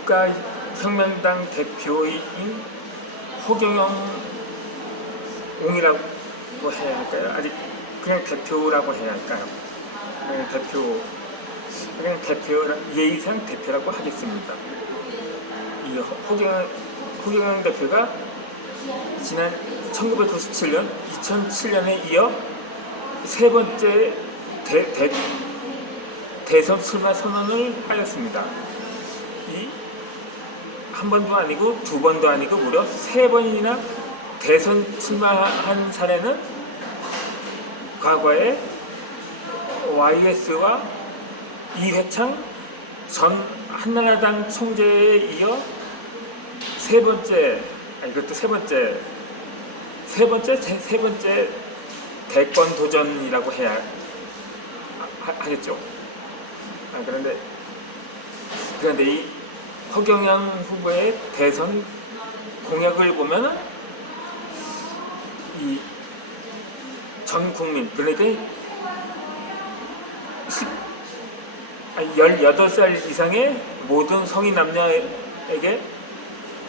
국가혁명당 대표인 허경영 옹이라고 해야 할까요? 아직 그냥 대표라고 해야 할까요? 그냥 대표, 예의상 대표라고 하겠습니다. 이 허경영 대표가 지난 1997년, 2007년에 이어 세 번째 대선 출마 선언을 하였습니다. 이 한 번도 아니고 두 번도 아니고 무려 세 번이나 대선 출마한 사례는 과거에 YS와 이회창 전 한나라당 총재에 이어 이것도 세 번째 대권 도전이라고 해야 하겠죠. 그런데 이 허경영 후보의 대선 공약을 보면은 이 전 국민, 그러니까 18살 이상의 모든 성인 남녀에게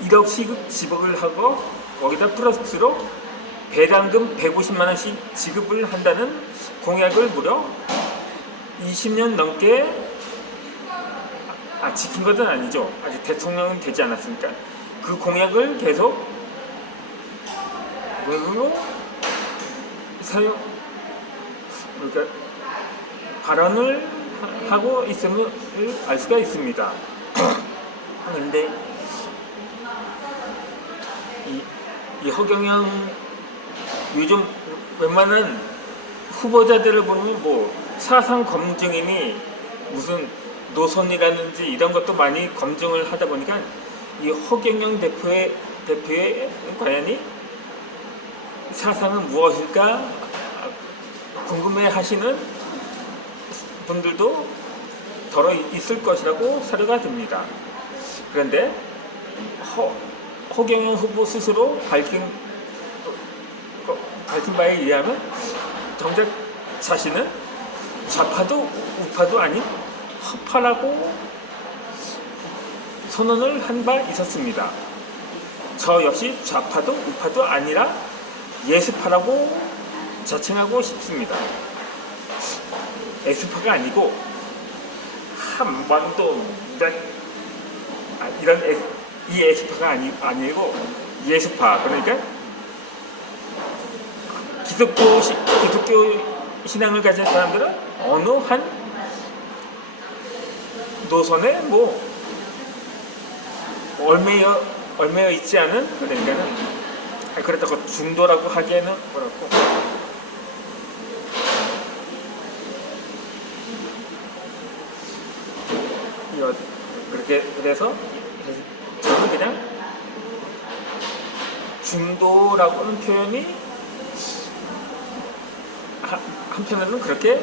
1억씩 지급을 하고 거기다 플러스로 배당금 150만원씩 지급을 한다는 공약을 무려 20년 넘게 지킨 것은 아니죠. 아직 대통령은 되지 않았으니까. 그 공약을 계속 그러니까 발언을 하고 있음을 알 수가 있습니다. 그런데 이 허경영 요즘 웬만한 후보자들을 보면 뭐 사상 검증이니 무슨 노선이라든지 이런 것도 많이 검증을 하다 보니까 이 허경영 대표의 과연이 사상은 무엇일까 궁금해 하시는 분들도 더러 있을 것이라고 사료가 됩니다. 그런데 허경영 후보 스스로 밝힌 바에 의하면 정작 자신은 좌파도 우파도 아닌 허파라고 선언을 한 바 있었습니다. 저 역시 좌파도 우파도 아니라 예수파라고 자칭하고 싶습니다. 에스파가 아니고 한 번도 이 에스파가 아니고 예수파, 그러니까 기독교 신앙을 가진 사람들은 어느 한 노선에 뭐 얼매여 있지 않은, 그러니까는 그렇다고 중도라고 하기에는 그렇고, 그래서 저는 그냥 중도라고 하는 표현이 한편으로는 그렇게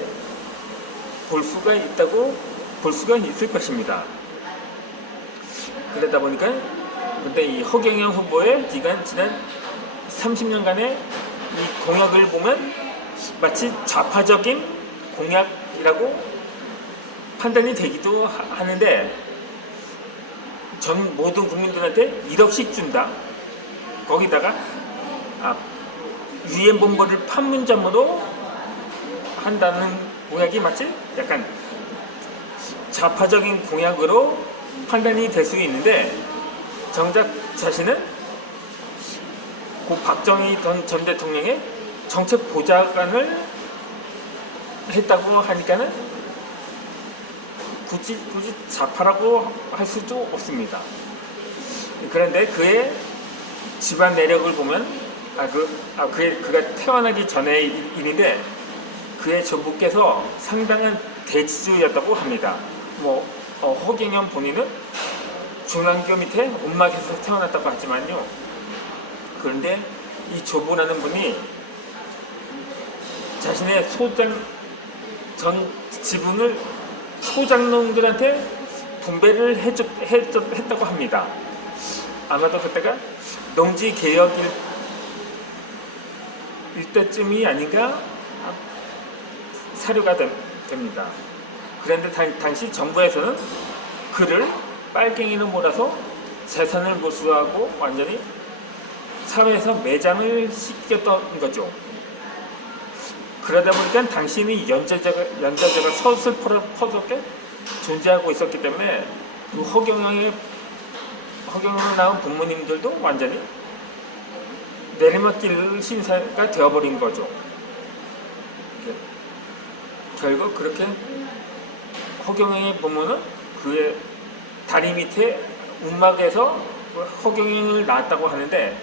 볼 수가 있을 것입니다. 그러다 보니까 근데 이 허경영 후보의 지난 30년간의 이 공약을 보면 마치 좌파적인 공약이라고 판단이 되기도 하는데, 전 모든 국민들한테 1억씩 준다. 거기다가 유엔 본부를 판문점으로 한다는 공약이 마치 약간 좌파적인 공약으로 판단이 될 수 있는데, 정작 자신은 고 박정희 전 대통령의 정책 보좌관을 했다고 하니까는 굳이 좌파라고 할 수도 없습니다. 그런데 그의 집안 내력을 보면 그가 태어나기 전의 일인데 그의 조부께서 상당한 대지주였다고 합니다. 허경영 본인은 중랑교 밑에 움막에서 태어났다고 하지만요. 그런데 이 조부라는 분이 자신의 전 지분을 소장농들한테 분배를 했다고 합니다. 아마도 그때가 농지 개혁일 때쯤이 아닌가 사료가 됩니다. 그런데 당시 정부에서는 그를 빨갱이로 몰아서 재산을 몰수하고 완전히 사회에서 매장을 시켰던 거죠. 그러다 보니까 당신이 연좌제가 서슬퍼렇게 존재하고 있었기 때문에 그 허경영으로 나온 부모님들도 완전히 내리막길 신사가 되어버린 거죠. 결국 그렇게 허경영의 부모는 그의 다리 밑에 움막에서 허경영을 낳았다고 하는데,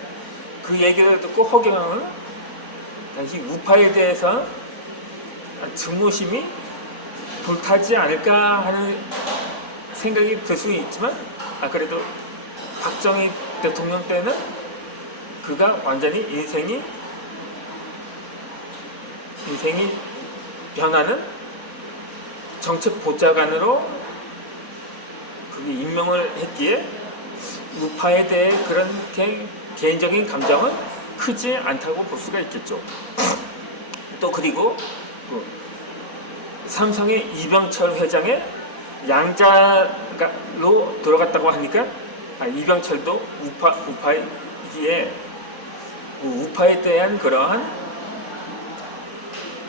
그 얘기를 듣고 허경영은 당시 우파에 대해서 증오심이 불타지 않을까 하는 생각이 들 수 있지만, 그래도 박정희 대통령 때는 그가 완전히 인생이 변하는 정책 보좌관으로 그게 임명을 했기에 우파에 대해 그런 개인적인 감정은 크지 않다고 볼 수가 있겠죠. 또 그리고 삼성의 이병철 회장의 양자로 들어갔다고 하니까 이병철도 우파이기에 우파에 대한 그러한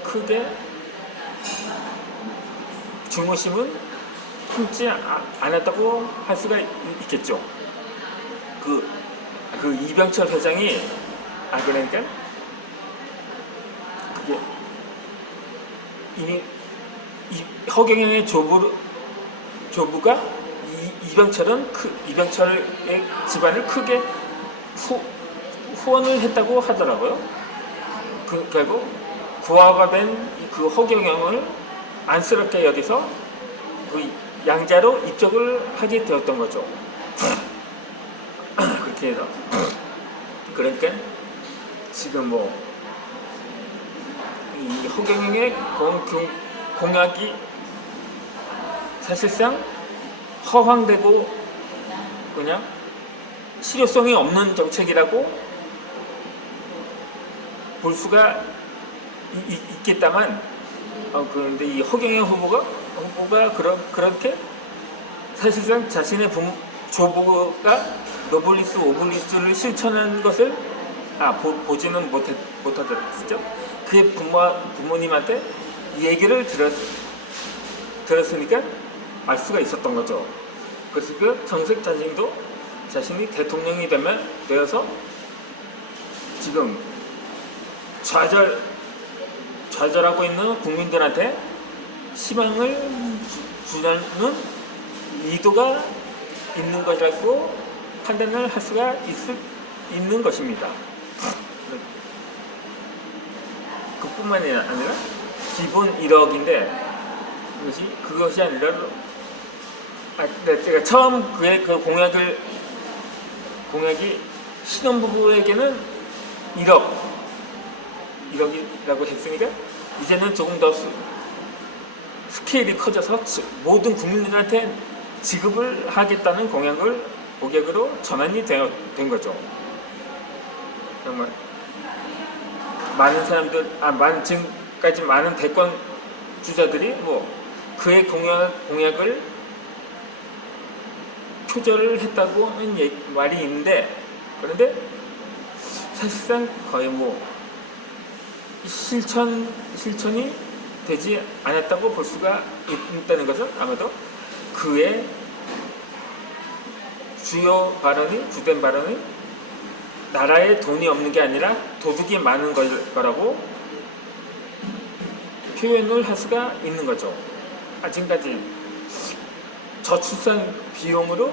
크게 증오심은 품지 않았다고 할 수가 있겠죠. 그 이병철 회장이 그러니까 그게 이미 허경영의 조부가 이병철은 이병철의 집안을 크게 후원을 했다고 하더라고요. 결국 부하가 된 그 허경영을 안쓰럽게 여기서 그 양자로 입적을 하게 되었던 거죠. 그렇게 해서 그러니까 지금 이 허경영의 공약이 사실상 허황되고 그냥 실효성이 없는 정책이라고 볼 수가 있겠다만, 그런데 이 허경영 후보가 그렇게 사실상 자신의 조부가 노블리스 오블리스를 실천한 것을 보지는 못하더랬죠. 그의 부모님한테 얘기를 들었으니까 알 수가 있었던 거죠. 그래서 그 정색 자신도 자신이 대통령이 되어서 지금 좌절하고 있는 국민들한테 희망을 주는 의도가 있는 것이라고 판단을 할 수가 있는 것입니다. 그뿐만이 아니라 기본 1억인데 그것이 아니라 제가 처음 그의 그 공약이 신혼부부에게는 1억이라고 했으니까 이제는 조금 더 스케일이 커져서 모든 국민들한테 지급을 하겠다는 고객으로 전환이 된 거죠. 정말 많은 사람들, 지금까지 많은 대권 주자들이 그의 공약을 표절을 했다고 하는 말이 있는데, 그런데 사실상 거의 실천이 되지 않았다고 볼 수가 있다는 것은 아마도 그의 주된 발언이 나라에 돈이 없는 게 아니라 도둑이 많은 거라고 표현을 할 수가 있는 거죠. 지금까지 저출산 비용으로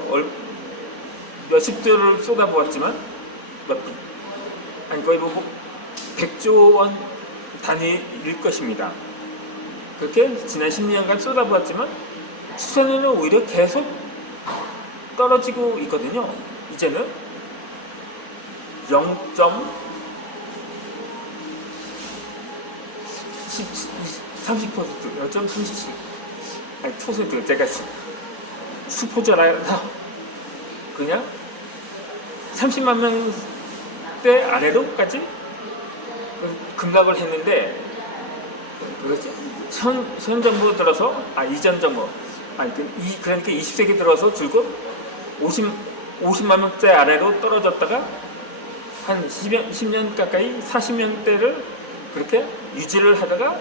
몇십조를 쏟아부었지만 거의 100조 원 단위일 것입니다. 그렇게 지난 10년간 쏟아부었지만 출산율은 오히려 계속 떨어지고 있거든요. 이제는 0.30% 제가 수포자라서 그냥 30만 명대 아래로까지 급락을 했는데, 현 정부 들어서 이전 정부 그러니까 20세기 들어서 줄곧 50만 명대 아래로 떨어졌다가 한 10년 가까이 40명대를 그렇게 유지를 하다가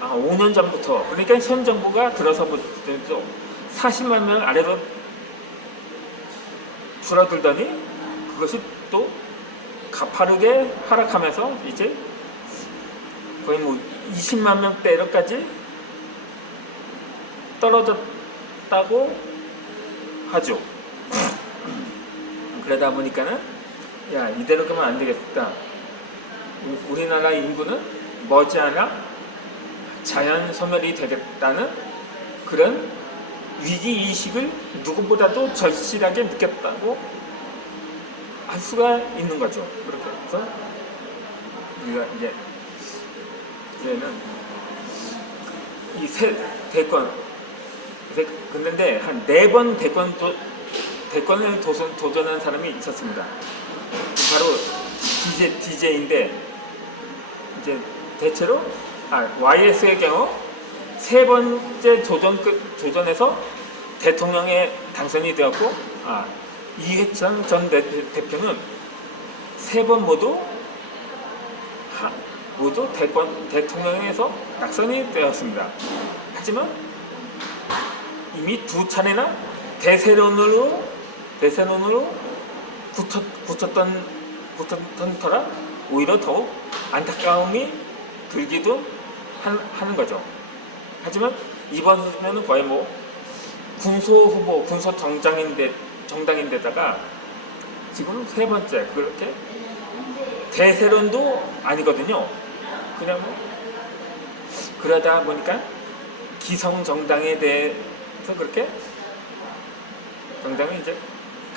5년 전부터, 그러니까 현 정부가 들어서부터 40만 명 아래로 줄어들더니 그것이 또 가파르게 하락하면서 이제 거의 뭐 20만 명대로까지 떨어졌다고 하죠. 그러다 보니까는 야, 이대로 가면 안 되겠다. 우리나라 인구는 머지않아 자연 소멸이 되겠다는 그런 위기 의식을 누구보다도 절실하게 느꼈다고 할 수가 있는 거죠. 그렇게 해서 우리가 이제 얘는 이 세 대권 근데 한 4번 대권을 도전한 사람이 있었습니다. 바로 DJ인데 이제 대체로 YS의 경우 3번째 조전에서 대통령에 당선이 되었고 이회창 전 대표는 3번 모두 대통령에서 낙선이 되었습니다. 하지만 이미 2차례나 대세론으로 붙었던 터라 오히려 더욱 안타까움이 들기도 하는 거죠. 하지만 이번 후보는 거의 뭐 군소 정당인데다가 지금 3번째 그렇게 대세론도 아니거든요. 그냥 뭐 그러다 보니까 기성 정당에 대해서 그렇게 정당이 이제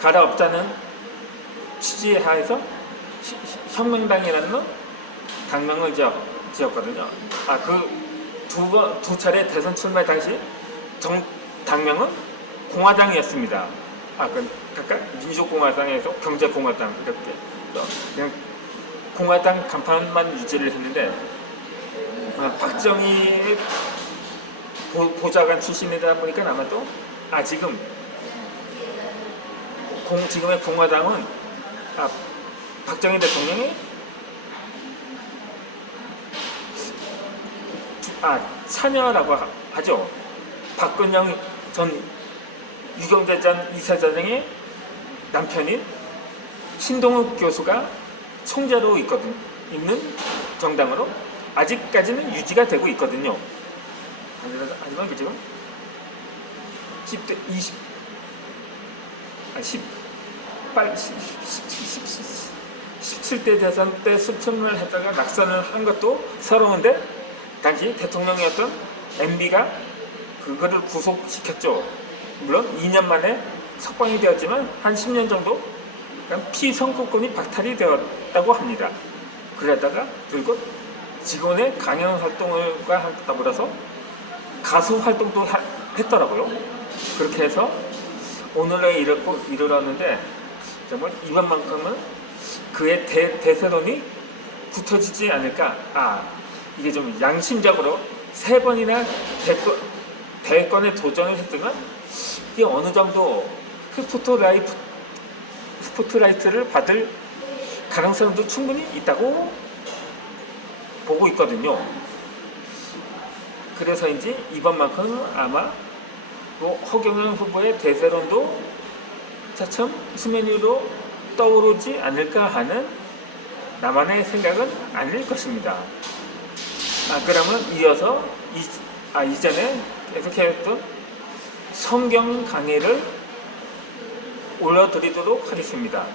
갈아엎자는 취지하에서 혁명당이라는 당명을 지었거든요. 두 차례 대선 출마 당시 당명은 공화당이었습니다. 각각 민주공화당에서 경제공화당 이렇게 그냥 공화당 간판만 유지를 했는데 박정희 보좌관 출신이다 보니까 아마도 지금의 공화당은 박정희 대통령이 참여라고 하죠. 박근영 전 유경재 전 이사장의 남편인 신동욱 교수가 총재로 있는 정당으로 아직까지는 유지가 되고 있거든요. 하지만 그죠? 17대 대선 때 수천을 했다가 낙선을 한 것도 서러운데 당시 대통령이었던 MB가 그거를 구속시켰죠. 물론 2년 만에 석방이 되었지만 한 10년 정도 피선거권이 박탈이 되었다고 합니다. 그러다가 그리고 직원의 강연 활동과 더불어서 가수 활동도 했더라고요. 그렇게 해서 오늘에 이르렀는데 정말 이번만큼은 그의 대세론이 굳혀지지 않을까. 이게 좀 양심적으로 3번이나 대권에 도전을 했지만 이게 어느 정도 스포트라이트를 받을 가능성도 충분히 있다고 보고 있거든요. 그래서인지 이번만큼은 아마 허경영 후보의 대세론도 차츰 수면 위로 떠오르지 않을까 하는 나만의 생각은 아닐 것입니다. 그러면 이어서 이전에 계속해왔던 성경 강의를 올려드리도록 하겠습니다.